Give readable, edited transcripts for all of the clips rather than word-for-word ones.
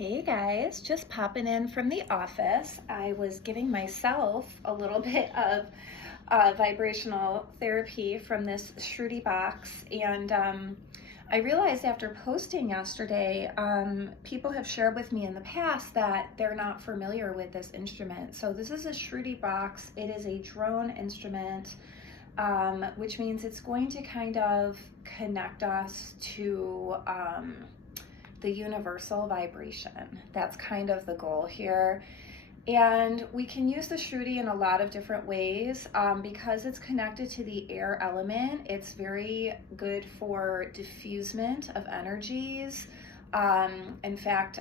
Hey guys, just popping in from the office. I was giving myself a little bit of vibrational therapy from this Shruti box, and I realized after posting yesterday, people have shared with me in the past that they're not familiar with this instrument. So this is a Shruti box. It is a drone instrument, which means it's going to kind of connect us to the universal vibration. That's kind of the goal here. And we can use the Shruti in a lot of different ways. Because it's connected to the air element, it's very good for diffusement of energies. In fact,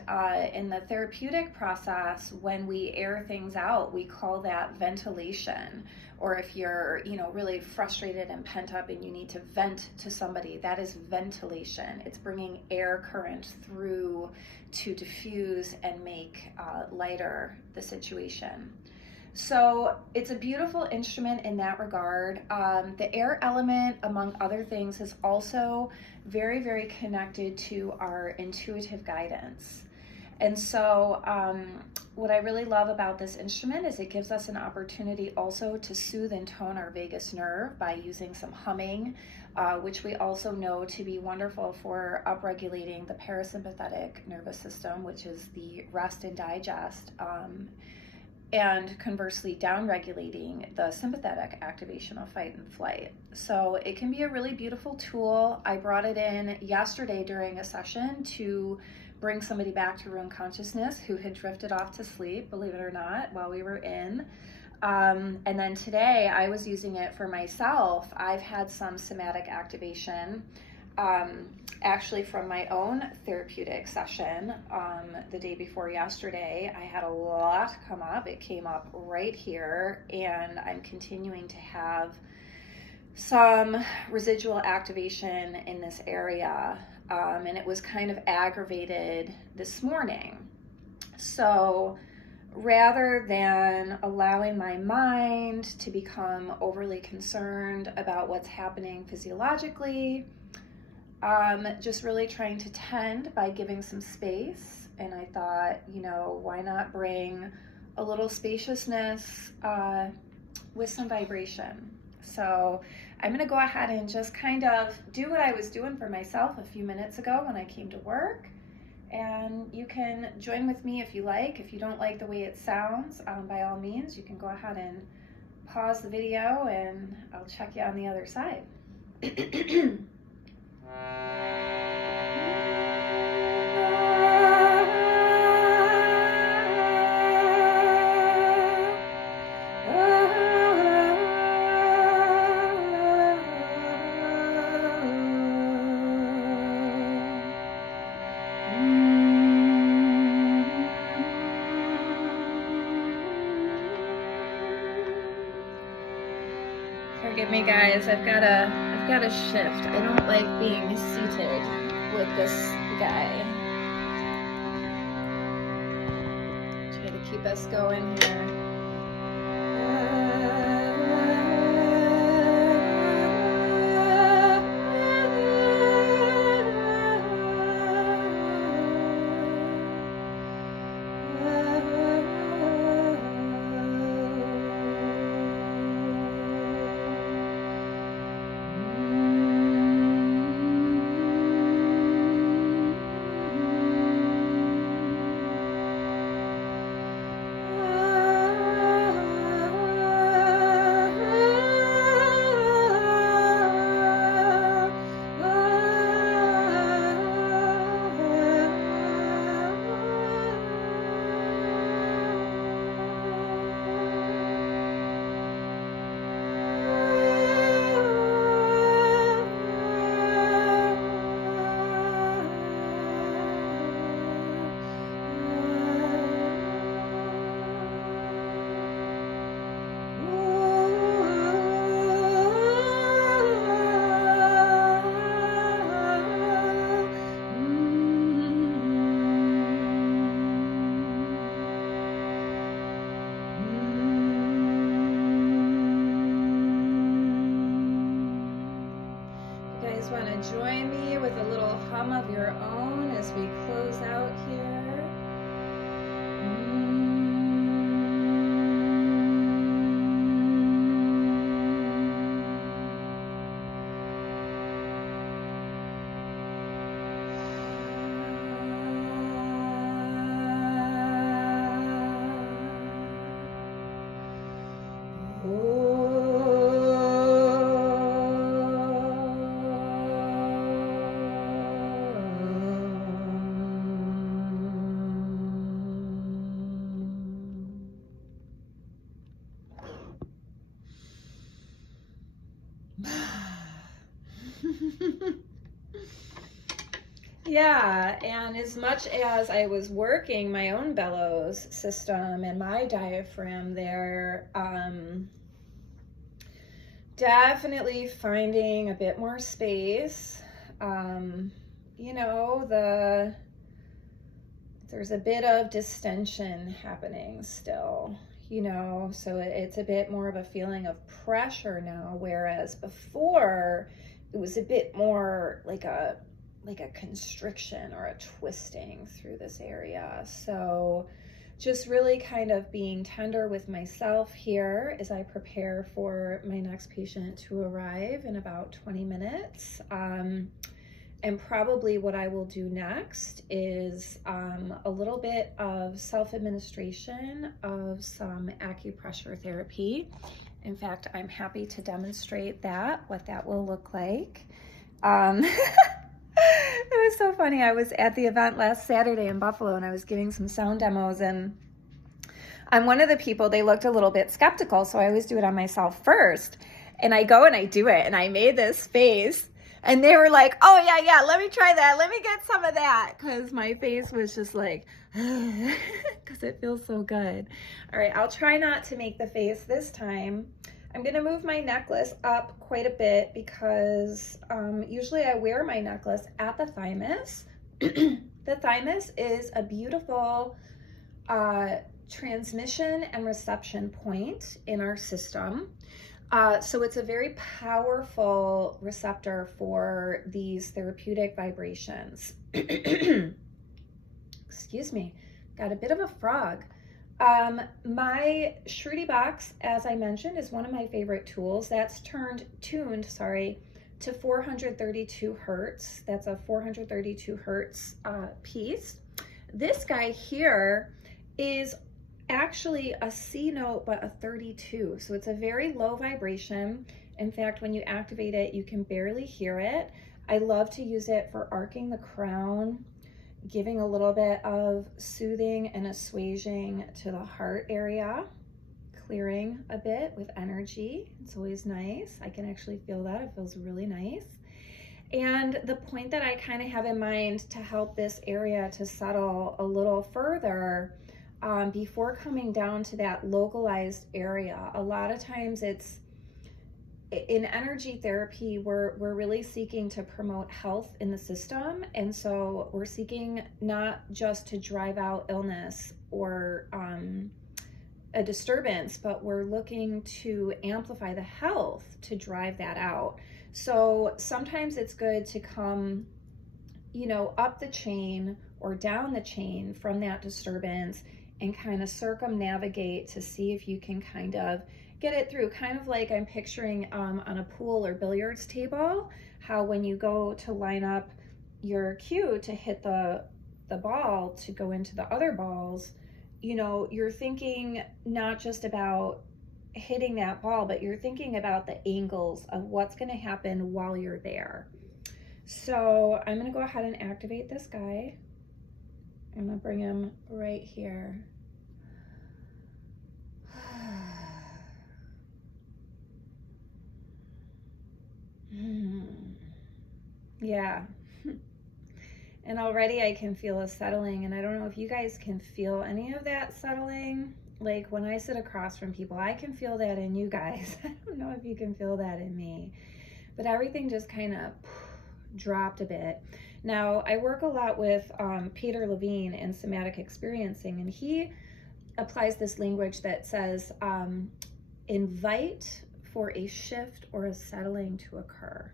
in the therapeutic process, when we air things out, we call that ventilation. Or if you're, really frustrated and pent up and you need to vent to somebody, that is ventilation. It's bringing air current through to diffuse and make lighter the situation. So it's a beautiful instrument in that regard. The air element, among other things, is also very, very connected to our intuitive guidance. And so what I really love about this instrument is it gives us an opportunity also to soothe and tone our vagus nerve by using some humming, which we also know to be wonderful for upregulating the parasympathetic nervous system, which is the rest and digest, and conversely downregulating the sympathetic activation of fight and flight. So it can be a really beautiful tool. I brought it in yesterday during a session to bring somebody back to room consciousness who had drifted off to sleep, believe it or not, while we were in. And then today I was using it for myself. I've had some somatic activation, actually from my own therapeutic session the day before yesterday. I had a lot come up. It came up right here, and I'm continuing to have some residual activation in this area, and it was kind of aggravated this morning. So rather than allowing my mind to become overly concerned about what's happening physiologically, just really trying to tend by giving some space. And I thought, why not bring a little spaciousness with some vibration? So I'm going to go ahead and just kind of do what I was doing for myself a few minutes ago when I came to work. And you can join with me if you like. If you don't like the way it sounds, by all means, you can go ahead and pause the video and I'll check you on the other side. Forgive me, guys. I've got a shift. I don't like being seated with this guy. Try to keep us going here. Want to join me with a little hum of your own as we close out here. Yeah, and as much as I was working my own bellows system and my diaphragm there, definitely finding a bit more space. You know, there's a bit of distension happening still, you know, so it's a bit more of a feeling of pressure now, whereas before it was a bit more like a constriction or a twisting through this area. So just really kind of being tender with myself here as I prepare for my next patient to arrive in about 20 minutes. And probably what I will do next is a little bit of self-administration of some acupressure therapy. In fact, I'm happy to demonstrate what that will look like. It was so funny. I was at the event last Saturday in Buffalo and I was giving some sound demos, and I'm one of the people, they looked a little bit skeptical, so I always do it on myself first. And I go and I do it, and I made this face, and they were like, oh yeah, let me try that. Let me get some of that, because my face was just like, because it feels so good. All right, I'll try not to make the face this time. I'm gonna move my necklace up quite a bit because usually I wear my necklace at the thymus. The thymus is a beautiful transmission and reception point in our system. So it's a very powerful receptor for these therapeutic vibrations. Excuse me, got a bit of a frog. My Shruti box, as I mentioned, is one of my favorite tools. That's tuned to 432 hertz. That's a 432 hertz piece. This guy here is actually a C note, but a 32. So it's a very low vibration. In fact, when you activate it, you can barely hear it. I love to use it for arcing the crown, giving a little bit of soothing and assuaging to the heart area, clearing a bit with energy. It's always nice. I can actually feel that. It feels really nice. And the point that I kind of have in mind to help this area to settle a little further before coming down to that localized area. A lot of times it's in energy therapy, we're really seeking to promote health in the system. And so we're seeking not just to drive out illness or a disturbance, but we're looking to amplify the health to drive that out. So sometimes it's good to come, you know, up the chain or down the chain from that disturbance and kind of circumnavigate to see if you can kind of get it through, kind of like I'm picturing on a pool or billiards table, how when you go to line up your cue to hit the ball to go into the other balls, you know, you're thinking not just about hitting that ball, but you're thinking about the angles of what's going to happen while you're there. So I'm going to go ahead and activate this guy. I'm going to bring him right here. Yeah. And already I can feel a settling, and I don't know if you guys can feel any of that settling. Like when I sit across from people, I can feel that in you guys. I don't know if you can feel that in me, but everything just kind of dropped a bit. Now, I work a lot with Peter Levine in somatic experiencing, and he applies this language that says, invite for a shift or a settling to occur.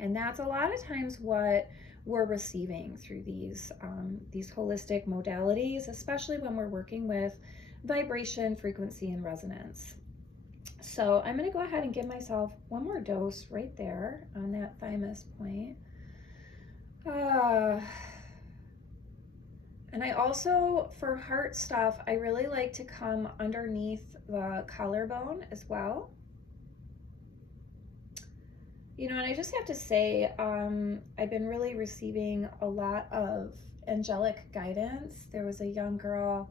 And that's a lot of times what we're receiving through these holistic modalities, especially when we're working with vibration, frequency, and resonance. So I'm going to go ahead and give myself one more dose right there on that thymus point. And I also, for heart stuff, I really like to come underneath the collarbone as well. You know, and I just have to say, I've been really receiving a lot of angelic guidance. There was a young girl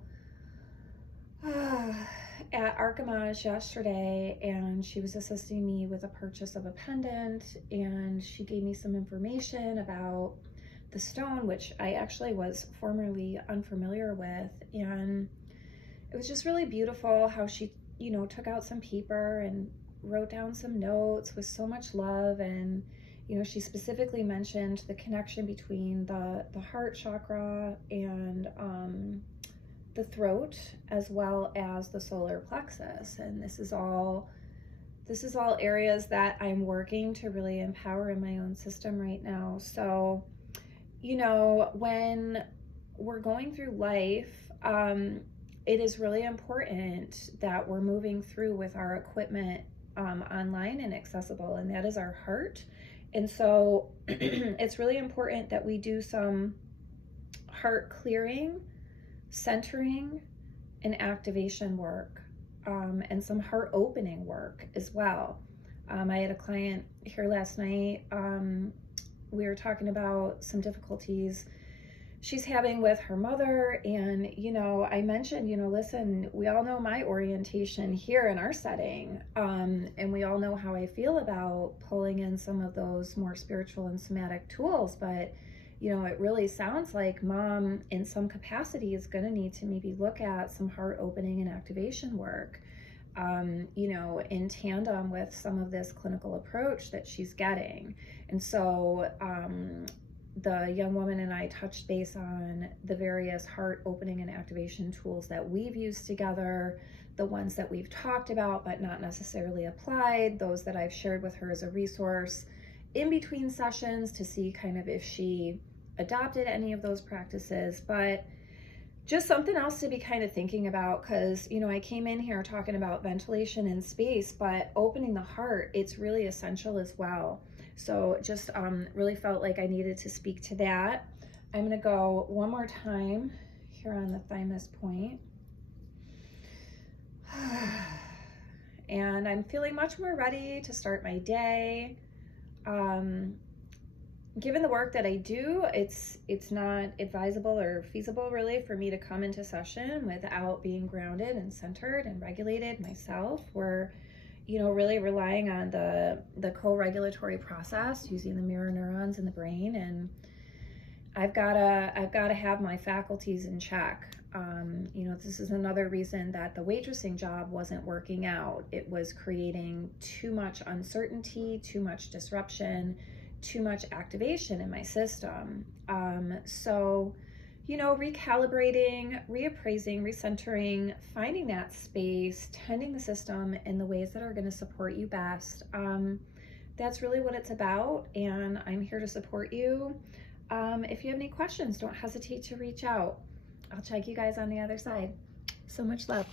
at Archimage yesterday, and she was assisting me with a purchase of a pendant, and she gave me some information about the stone, which I actually was formerly unfamiliar with. And it was just really beautiful how she, you know, took out some paper and wrote down some notes with so much love. And, you know, she specifically mentioned the connection between the heart chakra and the throat, as well as the solar plexus. And this is all areas that I'm working to really empower in my own system right now. So, you know, when we're going through life, it is really important that we're moving through with our equipment online and accessible, and that is our heart. And so it's really important that we do some heart clearing, centering, and activation work, and some heart opening work as well. I had a client here last night. We were talking about some difficulties she's having with her mother, and, you know, I mentioned, you know, listen, we all know my orientation here in our setting, and we all know how I feel about pulling in some of those more spiritual and somatic tools, but, you know, it really sounds like mom in some capacity is going to need to maybe look at some heart opening and activation work, you know, in tandem with some of this clinical approach that she's getting. And so the young woman and I touched base on the various heart opening and activation tools that we've used together, the ones that we've talked about but not necessarily applied, those that I've shared with her as a resource in between sessions to see kind of if she adopted any of those practices. But just something else to be kind of thinking about, because, you know, I came in here talking about ventilation and space, but opening the heart, it's really essential as well. So just really felt like I needed to speak to that. I'm going to go one more time here on the thymus point. And I'm feeling much more ready to start my day. Given the work that I do, it's not advisable or feasible really for me to come into session without being grounded and centered and regulated myself. We're, you know, really relying on the co-regulatory process using the mirror neurons in the brain, and I've gotta have my faculties in check. You know, this is another reason that the waitressing job wasn't working out. It was creating too much uncertainty, too much disruption, too much activation in my system. So, you know, recalibrating, reappraising, recentering, finding that space, tending the system in the ways that are going to support you best. That's really what it's about, and I'm here to support you. If you have any questions, don't hesitate to reach out. I'll check you guys on the other side. So much love.